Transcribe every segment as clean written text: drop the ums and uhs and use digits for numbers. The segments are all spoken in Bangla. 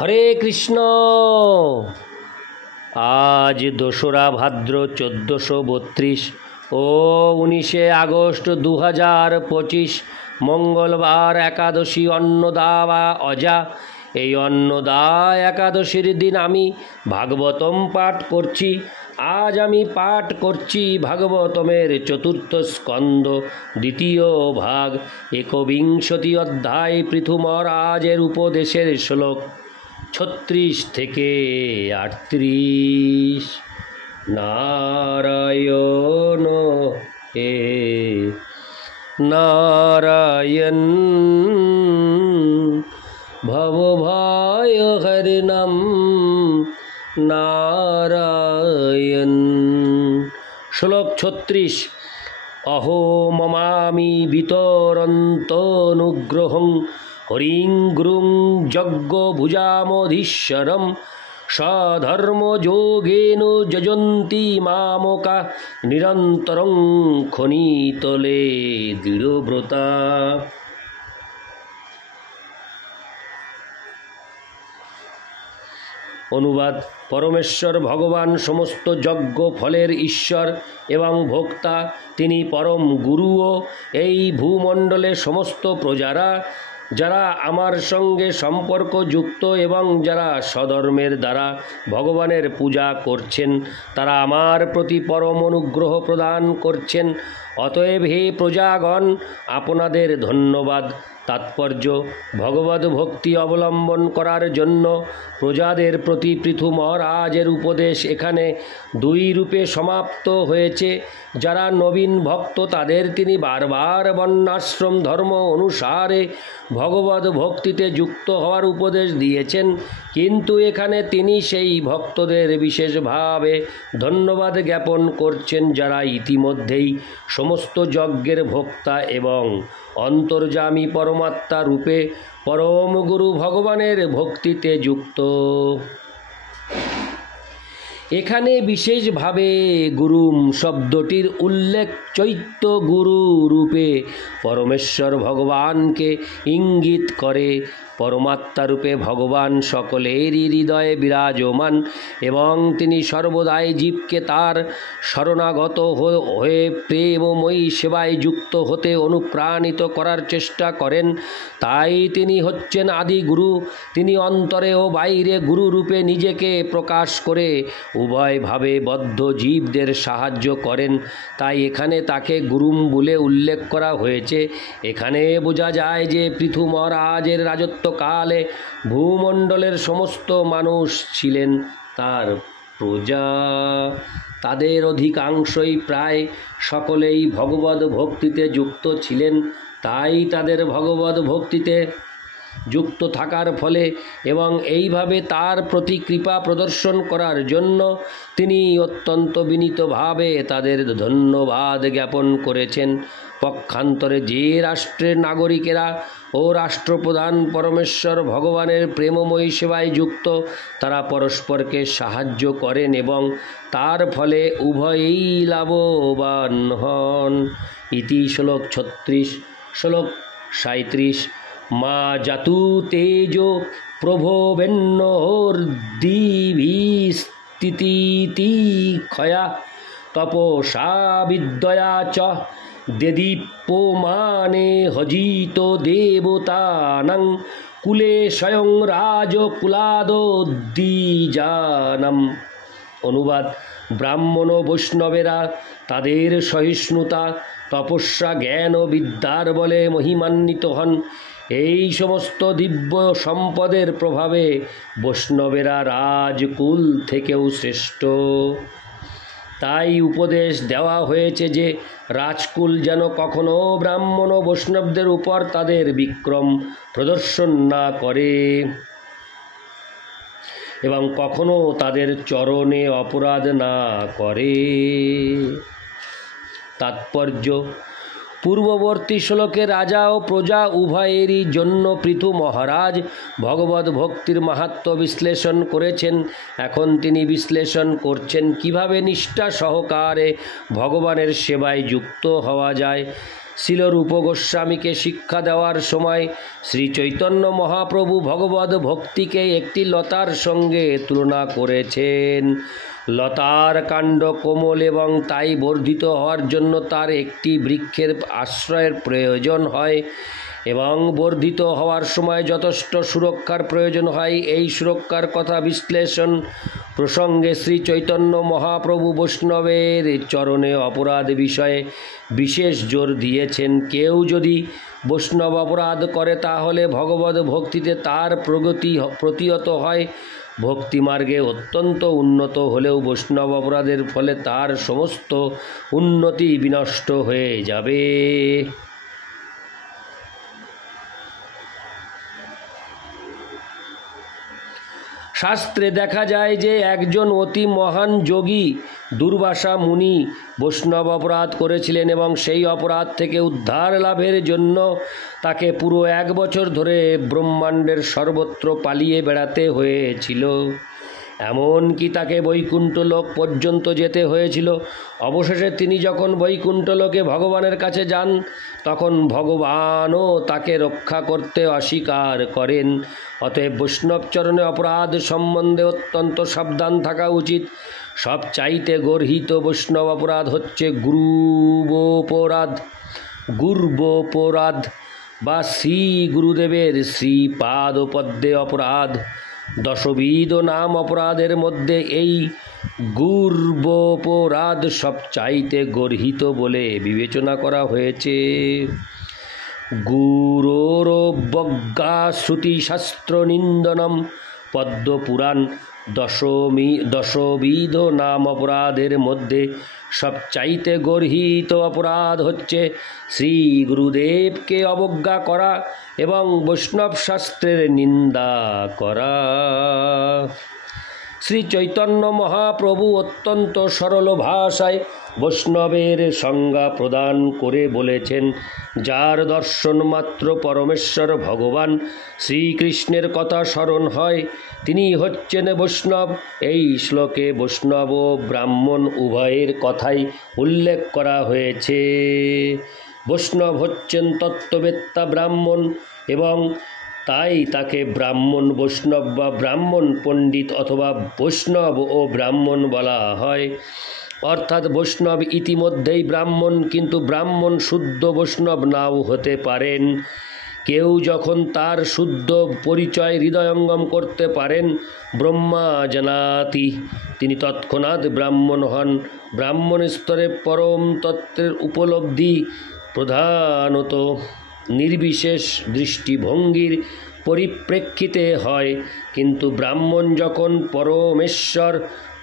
হরে কৃষ্ণ। আজ 2রা ভাদ্র 1432 ও 19 আগস্ট 2025 মঙ্গলবার একাদশী অন্নদা বা অজা। এই অন্নদা একাদশীর দিন আমি ভাগবতম পাঠ করছি। আজ আমি পাঠ করছি ভাগবতমের 4th স্কন্ধ 2য় ভাগ 21 অধ্যায় পৃথু মহারাজের উপদেশের শ্লোক 36 থেকে 38। নারায়ণ হে নারায়ণ ভবভয় হরিনাম নারায়ণ। শ্লোক 36। অহো মমামি বিতরন্তনুগ্রহং হরিং গুরুং যজ্ঞভুজামধীশ্বরম সধর্মযোগেন যজন্তি মামকা নিরন্তরং খনিতলে দৃঢ়ব্রতা। অনুবাদ: পরমেশ্বর ভগবান সমস্ত যজ্ঞ ফলের ঈশ্বর এবং ভোক্তা। তিনি পরম গুরুও। এই ভূমণ্ডলে সমস্ত প্রজারা যারা আমার সঙ্গে সম্পর্কযুক্ত এবং যারা স্বধর্মের দ্বারা ভগবানের পূজা করছেন তারা আমার প্রতি পরম অনুগ্রহ প্রদান করছেন। অতএব হে প্রজাগণ, আপনাদের ধন্যবাদ। তাৎপর্য: ভগবদ ভক্তি অবলম্বন করার জন্য প্রজাদের প্রতি পৃথু মহারাজের উপদেশ এখানে 2 রূপে সমাপ্ত হয়েছে। যারা নবীন ভক্ত তাদের তিনি বারবার বর্ণাশ্রম ধর্ম অনুসারে ভগবদ ভক্তিতে যুক্ত হওয়ার উপদেশ দিয়েছেন, কিন্তু এখানে তিনি সেই ভক্তদের বিশেষভাবে ধন্যবাদ জ্ঞাপন করছেন যারা ইতিমধ্যেই সমস্ত যজ্ঞের ভোক্তা এবং অন্তর্যামী পরমাত্মা রূপে পরম গুরু ভগবানের ভক্তিতে যুক্ত। এখানে বিশেষভাবে গুরুম শব্দটির উল্লেখ চৈত্য গুরু রূপে পরমেশ্বর ভগবানকে ইঙ্গিত করে। পরমাত্মা রূপে ভগবান সকলেরই হৃদয়ে বিরাজমান এবং তিনি সর্বদাই জীবকে তার শরণাগত হয়ে প্রেমময়ী সেবায় যুক্ত হতে অনুপ্রাণিত করার চেষ্টা করেন। তাই তিনি হচ্ছেন আদি গুরু। তিনি অন্তরে ও বাইরে গুরু রূপে নিজেকে প্রকাশ করে উভয়ভাবে বদ্ধ জীবদের সাহায্য করেন। তাই এখানে তাকে গুরুম বলে উল্লেখ করা হয়েছে। এখানে বোঝা যায় যে পৃথু মহারাজের রাজত্বকালে ভূমণ্ডলের সমস্ত মানুষ ছিলেন তার প্রজা। তাদের অধিকাংশই প্রায় সকলেই ভগবদ ভক্তিতে যুক্ত ছিলেন। তাই তাদের ভগবদ ভক্তিতে যুক্ত থাকার ফলে এবং এইভাবে তার প্রতি কৃপা প্রদর্শন করার জন্য তিনি অত্যন্ত বিনীতভাবে তাদের ধন্যবাদ জ্ঞাপন করেছেন। পক্ষান্তরে যে রাষ্ট্রের নাগরিকেরা ও রাষ্ট্রপ্রধান পরমেশ্বর ভগবানের প্রেমময়ী সেবায় যুক্ত তারা পরস্পরকে সাহায্য করেন এবং তার ফলে উভয়েই লাভবান হন। ইতি শ্লোক 36। শ্লোক 37। মা জাতু তেজো প্রভোবেন্নোর্দিভিস্থিতি ক্ষয়া তপসা বিদ্যয়া চ দেদীপ্যমানে হজিত দেবতানাং কুলে স্বয়ং রাজকুলাদোদ্দিজানম। অনুবাদ: ব্রাহ্মণ ও বৈষ্ণবেরা তাদের সহিষ্ণুতা, তপস্যা, জ্ঞান ও বিদ্যার বলে মহিমান্বিত হন। এই সমস্ত দিব্য সম্পদের প্রভাবে বৈষ্ণবেরা রাজকুল থেকেও শ্রেষ্ঠ। তাই উপদেশ দেওয়া হয়েছে যে রাজকুল যেন কখনো ব্রাহ্মণ ও বৈষ্ণবদের উপর তাদের বিক্রম প্রদর্শন না করে এবং কখনো তাদের চরণে অপরাধ না করে। তাৎপর্য: পূর্ববর্তী শ্লোকে রাজা ও প্রজা উভয়েরই জন্য পৃথু মহারাজ ভগবদ ভক্তির মাহাত্ম্য বিশ্লেষণ করেছেন। এখন তিনি বিশ্লেষণ করছেন কিভাবে নিষ্ঠা সহকারে ভগবানের সেবায় যুক্ত হওয়া যায়। শিল রূপ গোস্বামীকে শিক্ষা দেওয়ার সময় শ্রী চৈতন্য মহাপ্রভু ভগবদ ভক্তিকে একটি লতার সঙ্গে তুলনা করেছেন। লতার কাণ্ড কোমল এবং তাই বর্ধিত হওয়ার জন্য তার একটি বৃক্ষের আশ্রয়ের প্রয়োজন হয় এবং বর্ধিত হওয়ার সময় যথেষ্ট সুরক্ষার প্রয়োজন হয়। এই সুরক্ষার কথা বিশ্লেষণ প্রসঙ্গে শ্রী চৈতন্য মহাপ্রভু বৈষ্ণবের চরণে অপরাধ বিষয়ে বিশেষ জোর দিয়েছেন। কেউ যদি বৈষ্ণব অপরাধ করে তাহলে ভগবদ ভক্তিতে তার প্রগতি প্রতিহত হয়। ভক্তিমার্গে অত্যন্ত উন্নত হলেও বৈষ্ণব অপরাধের ফলে তার সমস্ত উন্নতি বিনষ্ট হয়ে যাবে। শাস্ত্রে দেখা যায় যে একজন অতি মহান যোগী দুর্বাসা মুনি বৈষ্ণব অপরাধ করেছিলেন এবং সেই অপরাধ থেকে উদ্ধার লাভের জন্য তাকে পুরো 1 বছর ধরে ব্রহ্মাণ্ডের সর্বত্র পালিয়ে বেড়াতে হয়েছিল। এমনকি তাকে বৈকুণ্ঠ লোক পর্যন্ত যেতে হয়েছিল। অবশেষে তিনি যখন বৈকুণ্ঠ লোকে ভগবানের কাছে যান তখন ভগবানও তাকে রক্ষা করতে অস্বীকার করেন। অতএব বৈষ্ণবচরণে অপরাধ সম্বন্ধে অত্যন্ত সাবধান থাকা উচিত। সব চাইতে গর্হিত বৈষ্ণব অপরাধ হচ্ছে গুর্বোপরাধ বা শ্রী গুরুদেবের শ্রীপাদ পদ্মে অপরাধ। 10বিধ নাম অপরাধের মধ্যে এই গুর্বোপরাধ সব চাইতে গর্হিত বলে বিবেচনা করা হয়েছে। গুরোরবজ্ঞা শ্রুতিশাস্ত্র নিন্দনম পদ্মপুরাণ 10বিধ নাম অপরাধের মধ্যে সবচাইতে গর্হিত অপরাধ হচ্ছে শ্রী গুরুদেবকে অবজ্ঞা করা এবং বৈষ্ণব শাস্ত্রের নিন্দা করা। শ্রী চৈতন্য মহাপ্রভু অত্যন্ত সরল ভাষায় বৈষ্ণবের সংজ্ঞা প্রদান করে বলেছেন, যার দর্শন মাত্র পরমেশ্বর ভগবান শ্রীকৃষ্ণের কথা স্মরণ হয় তিনি হচ্ছেন বৈষ্ণব। এই শ্লোকে বৈষ্ণব ও ব্রাহ্মণ উভয়ের কথাই উল্লেখ করা হয়েছে। বৈষ্ণব হচ্ছেন তত্ত্ববেত্তা ব্রাহ্মণ এবং তাই তাকে ব্রাহ্মণ বৈষ্ণব বা ব্রাহ্মণ পণ্ডিত অথবা বৈষ্ণব ও ব্রাহ্মণ বলা হয়। অর্থাৎ বৈষ্ণব ইতিমধ্যেই ব্রাহ্মণ, কিন্তু ব্রাহ্মণ শুদ্ধ বৈষ্ণব নাও হতে পারেন। কেউ যখন তার শুদ্ধ পরিচয় হৃদয়ঙ্গম করতে পারেন ব্রহ্মা জানাতি, তিনি তৎক্ষণাৎ ব্রাহ্মণ হন। ব্রাহ্মণ স্তরে পরম তত্ত্বের উপলব্ধি প্রধানত নির্বিশেষ দৃষ্টিভঙ্গির পরিপ্রেক্ষিতে হয়, কিন্তু ব্রাহ্মণ যখন পরমেশ্বর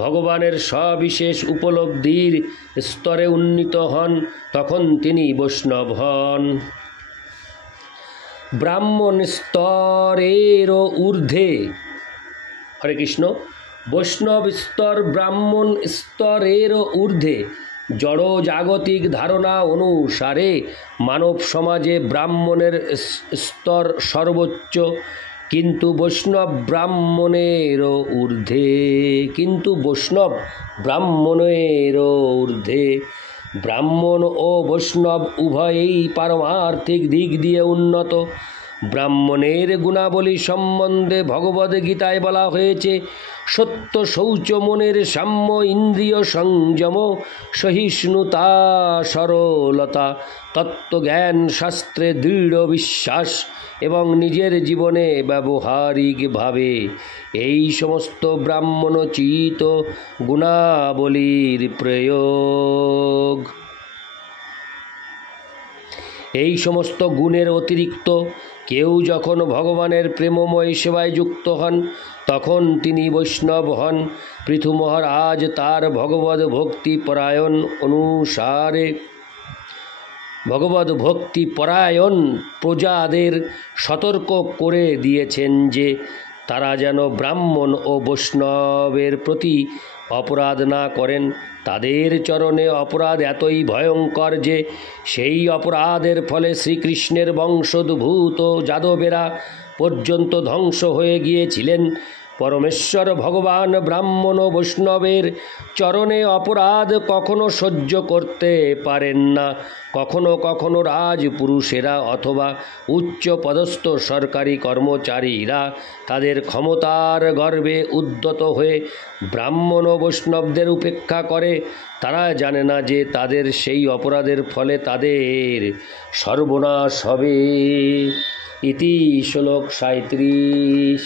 ভগবানের সবিশেষ উপলব্ধির স্তরে উন্নীত হন তখন তিনি বৈষ্ণব হন। ব্রাহ্মণ স্তরেরও ঊর্ধ্বে, হরে কৃষ্ণ, বৈষ্ণব স্তর ব্রাহ্মণ স্তরেরও ঊর্ধ্বে। জড় জাগতিক ধারণা অনুসারে মানব সমাজে ব্রাহ্মণের স্তর সর্বোচ্চ, কিন্তু বৈষ্ণব ব্রাহ্মণেরও ঊর্ধ্বে। ব্রাহ্মণ ও বৈষ্ণব উভয়েই পারমার্থিক দিক দিয়ে উন্নত। ব্রাহ্মণের গুণাবলী সম্বন্ধে ভগবদ্গীতায় বলা হয়েছে, সত্য শৌচ মনের সাম্য, ইন্দ্রিয় সংযম, সহিষ্ণুতা, সরলতা, তত্ত্বজ্ঞান, শাস্ত্রে দৃঢ় বিশ্বাস এবং নিজের জীবনে ব্যবহারিকভাবে এই সমস্ত ব্রাহ্মণোচিত গুণাবলীর প্রয়োগ। এই সমস্ত গুণের অতিরিক্ত কেউ যখন ভগবানের প্রেমময় সেবায় যুক্ত হন তখন তিনি বৈষ্ণব হন। পৃথু মহারাজ তার ভগবদ ভক্তি পরায়ণ প্রজাদের সতর্ক করে দিয়েছেন যে তারা যেন ব্রাহ্মণ ও বৈষ্ণবের প্রতি অপরাধ না করেন। তাদের চরণে অপরাধ এতই ভয়ঙ্কর যে সেই অপরাধের ফলে শ্রীকৃষ্ণের বংশোদ্ভূত যাদবেরা পর্যন্ত ধ্বংস হয়ে গিয়েছিলেন। পরমেশ্বর ভগবান ব্রাহ্মণ ও বৈষ্ণবের চরণে অপরাধ কখনো সহ্য করতে পারেন না। কখনো কখনো রাজপুরুষেরা অথবা উচ্চ পদস্থ সরকারি কর্মচারীরা তাদের ক্ষমতার গর্বে উদ্যত হয়ে ব্রাহ্মণ ও বৈষ্ণবদের উপেক্ষা করে। তারা জানে না যে তাদের সেই অপরাধের ফলে তাদের সর্বনাশ হবে। ইতি শ্লোক 37।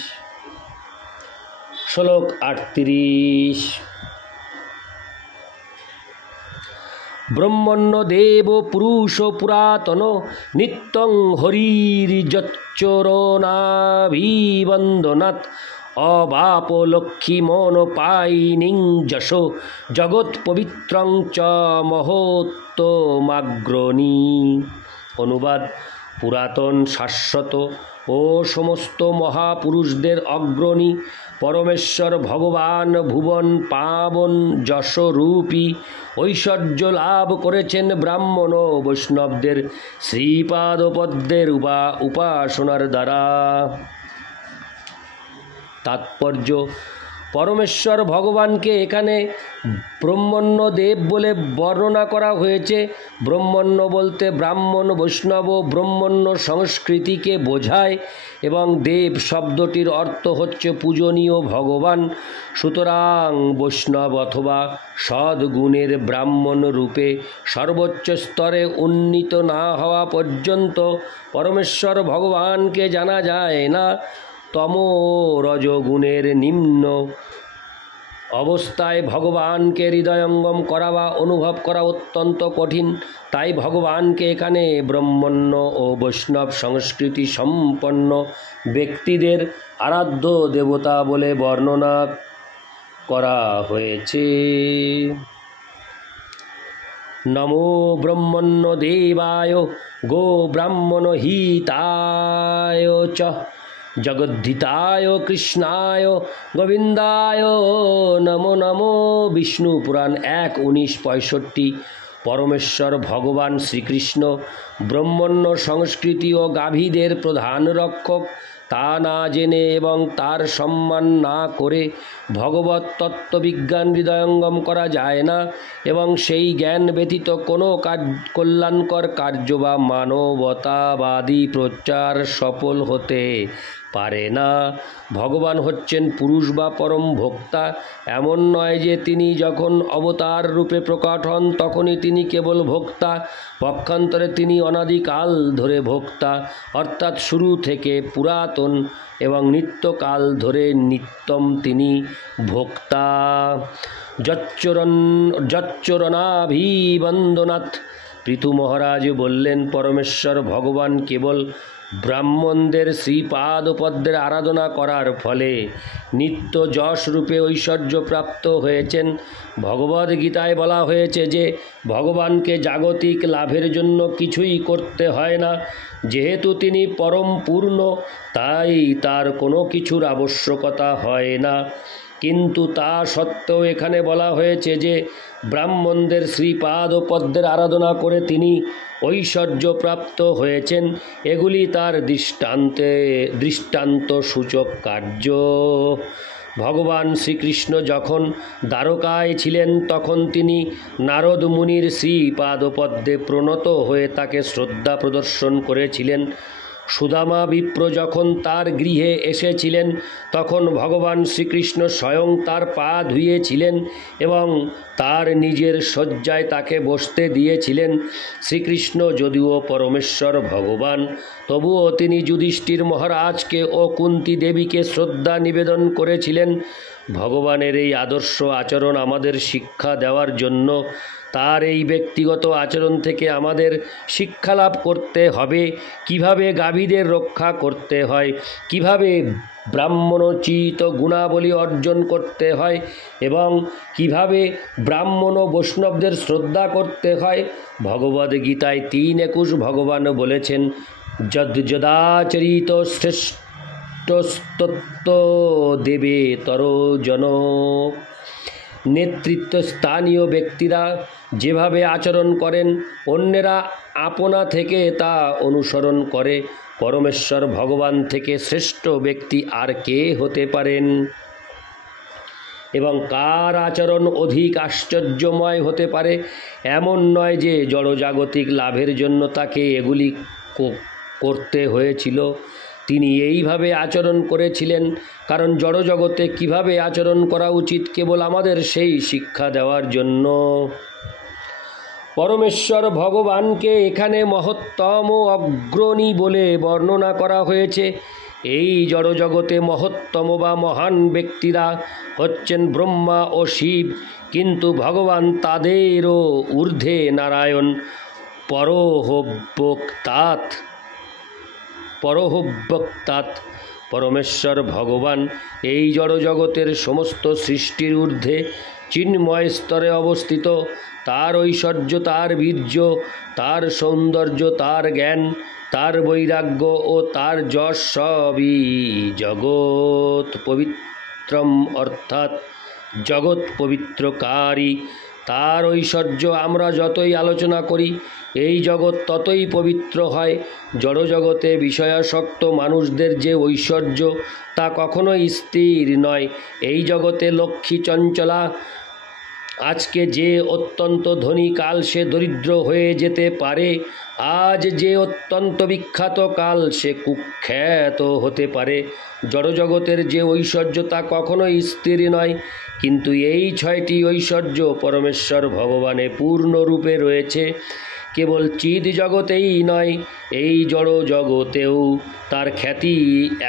শ্লোক 38। ব্রহ্মণ্য দেব পুরুষ পুরাতন নিত্যং হরির্যচ্চরণাভিবন্দনাৎ অবাপ লক্ষ্মী মন পাইনিং যশো জগৎ পবিত্রং চ মহোত্তমাগ্রণী। অনুবাদ: পুরাতন, শাশ্বত ও সমস্ত মহাপুরুষদের অগ্রণী পরমেশ্বর ভগবান ভুবন পাবন যশরূপী ঐশ্বর্য লাভ করেছেন ব্রাহ্মণ ও বৈষ্ণবদের শ্রীপাদপদ্মের উপাসনার দ্বারা। তাৎপর্য: পরমেশ্বর ভগবানকে এখানে ব্রহ্মণ্য দেব বলে বর্ণনা করা হয়েছে। ব্রহ্মণ্য বলতে ব্রাহ্মণ, বৈষ্ণব ও ব্রহ্মণ্য সংস্কৃতিকে বোঝায় এবং দেব শব্দটির অর্থ হচ্ছে পূজনীয় ভগবান। সুতরাং বৈষ্ণব অথবা সদ্গুণের ব্রাহ্মণ রূপে সর্বোচ্চ স্তরে উন্নীত না হওয়া পর্যন্ত পরমেশ্বর ভগবানকে জানা যায় না। তম রজগুণের নিম্ন অবস্থায় ভগবানকে হৃদয়ঙ্গম করা বা অনুভব করা অত্যন্ত কঠিন। তাই ভগবানকে এখানে ব্রাহ্মণ্য ও বৈষ্ণব সংস্কৃতি সম্পন্ন ব্যক্তিদের আরাধ্য দেবতা বলে বর্ণনা করা হয়েছে। নমো ব্রহ্মণ্য দেবায় গো ব্রাহ্মণ হিতায় চ জগদ্ধিতায় কৃষ্ণায় গোবিন্দায় নমো নমো। বিষ্ণু পুরাণ 1:19-65। পরমেশ্বর ভগবান শ্রীকৃষ্ণ ব্রহ্মণ্য সংস্কৃতি ও গাভীদের প্রধান রক্ষক। তা না জেনে এবং তার সম্মান না করে ভগবত তত্ত্ববিজ্ঞান হৃদয়ঙ্গম করা যায় না এবং সেই জ্ঞান ব্যতীত কোনো কল্যাণকর কার্য বা মানবতাবাদী প্রচার সফল হতে পারে না। ভগবান হচ্ছেন পুরুষ বা পরম ভোক্তা। এমন নয় যে তিনি যখন অবতার রূপে প্রকট হন তখনই তিনি কেবল ভোক্তা। পক্ষান্তরে তিনি অনাদিকাল ধরে ভোক্তা, অর্থাৎ শুরু থেকে পুরাতন এবং নিত্যকাল ধরে নিত্যম তিনি ভোক্তা। যচ্চরণাভিবন্দনাথ। পৃথু মহারাজ বললেন, পরমেশ্বর ভগবান কেবল ব্রাহ্মণদের শ্রীপাদপদ্মের আরাধনা করার ফলে নিত্য যশ রূপে ঐশ্বর্য প্রাপ্ত হয়েছেন। ভগবদ্গীতায় বলা হয়েছে যে ভগবানকে জাগতিক লাভের জন্য কিছুই করতে হয় না। যেহেতু তিনি পরম পূর্ণ, তাই তার কোনো কিছুর আবশ্যকতা হয় না। কিন্তু তা সত্ত্বেও এখানে বলা হয়েছে যে ব্রাহ্মণদের শ্রীপাদ ও পদ্মের আরাধনা করে তিনি ঐশ্বর্য প্রাপ্ত হয়েছেন। এগুলি তার দৃষ্টান্ত সূচক কার্য। ভগবান শ্রীকৃষ্ণ যখন দ্বারকায় ছিলেন তখন তিনি নারদ মুনির শ্রীপাদপদ্মে প্রণত হয়ে তাকে শ্রদ্ধা প্রদর্শন করেছিলেন। সুদামা বিপ্র যখন তার গৃহে এসেছিলেন তখন ভগবান শ্রীকৃষ্ণ স্বয়ং তার পা ধুয়েছিলেন এবং তার নিজের শয্যায় তাকে বসতে দিয়েছিলেন। শ্রীকৃষ্ণ যদিও পরমেশ্বর ভগবান, তবুও তিনি যুধিষ্ঠির মহারাজকে ও কুন্তী দেবীকে শ্রদ্ধা নিবেদন করেছিলেন। ভগবানের এই আদর্শ আচরণ আমাদের শিক্ষা দেওয়ার জন্য। তার এই ব্যক্তিগত আচরণ থেকে আমাদের শিক্ষা লাভ করতে হবে কিভাবে গাভীদের রক্ষা করতে হয়, কিভাবে ব্রাহ্মণোচিত গুণাবলী অর্জন করতে হয় এবং কিভাবে ব্রাহ্মণ ও বৈষ্ণবদের শ্রদ্ধা করতে হয়। ভগবদ্গীতায় 3:21 ভগবান বলেছেন, যদাচরিত শ্রেষ্ঠস্তত্ত্ব দেবে তরজন। নেতৃত্ব স্থানীয় ব্যক্তিরা যেভাবে আচরণ করেন অন্যেরা আপনা থেকে তা অনুসরণ করে। পরমেশ্বর ভগবান থেকে শ্রেষ্ঠ ব্যক্তি আর কে হতে পারেন? এবং কার আচরণ অধিক আশ্চর্যময় হতে পারে এমন নয় যে জড়জাগতিক লাভের জন্য তাকে এগুলি করতে হয়েছিল। তিনি এইভাবে আচরণ করেছিলেন কারণ জড়জগতে কিভাবে আচরণ করা উচিত কেবল আমাদের সেই শিক্ষা দেওয়ার জন্য। পরমেশ্বর ভগবানকে এখানে মহত্তম অগ্রণী বলে বর্ণনা করা হয়েছে। এই জড়জগতে মহত্তম বা মহান ব্যক্তিরা হচ্ছেন ব্রহ্মা ও শিব, কিন্তু ভগবান তাদেরও ঊর্ধ্বে নারায়ণ পরহব্যক্তাৎ। পরমেশ্বর ভগবান এই জড়জগতের সমস্ত সৃষ্টির ঊর্ধ্বে চিন্ময় স্তরে অবস্থিত। তার ঐশ্বর্য, তার বীর্য, তার সৌন্দর্য, তার জ্ঞান, তার বৈরাগ্য ও তার যশ সবই জগৎ পবিত্রম অর্থাৎ জগৎ পবিত্রকারী। তার ঐশ্বর্য আমরা যতই আলোচনা করি এই জগৎ ততই পবিত্র হয়। জড়জগতে বিষয়াসক্ত মানুষদের যে ঐশ্বর্য তা কখনোই স্থির নয়। এই জগতে লক্ষ্মী চঞ্চলা আজকে যে অত্যন্ত ধনী কাল সে দরিদ্র হয়ে যেতে পারে, আজ যে অত্যন্ত বিখ্যাত কাল সে কুখ্যাত হতে পারে। জড়জগতের যে ঐশ্বর্য তা কখনোই স্থির নয়, কিন্তু এই 6টি ঐশ্বর্য পরমেশ্বর ভগবানে পূর্ণরূপে রয়েছে। কেবল চিদ জগতেই নয়, এই জড় জগতেও তার খ্যাতি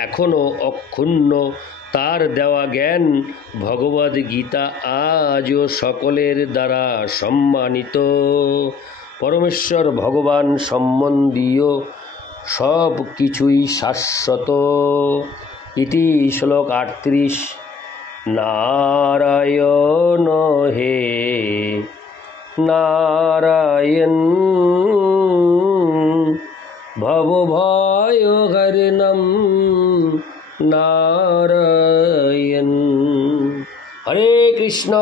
এখনও অক্ষুণ্ণ। তার দেওয়া জ্ঞান ভগবদ্গীতা আজও সকলের দ্বারা সম্মানিত। পরমেশ্বর ভগবান সম্বন্ধীয় সব কিছুই শাশ্বত। ইতি শ্লোক 38। নারায়ণ হে নারায়ণ ভবভয়হরিণম নারায়ণ। হরে কৃষ্ণ।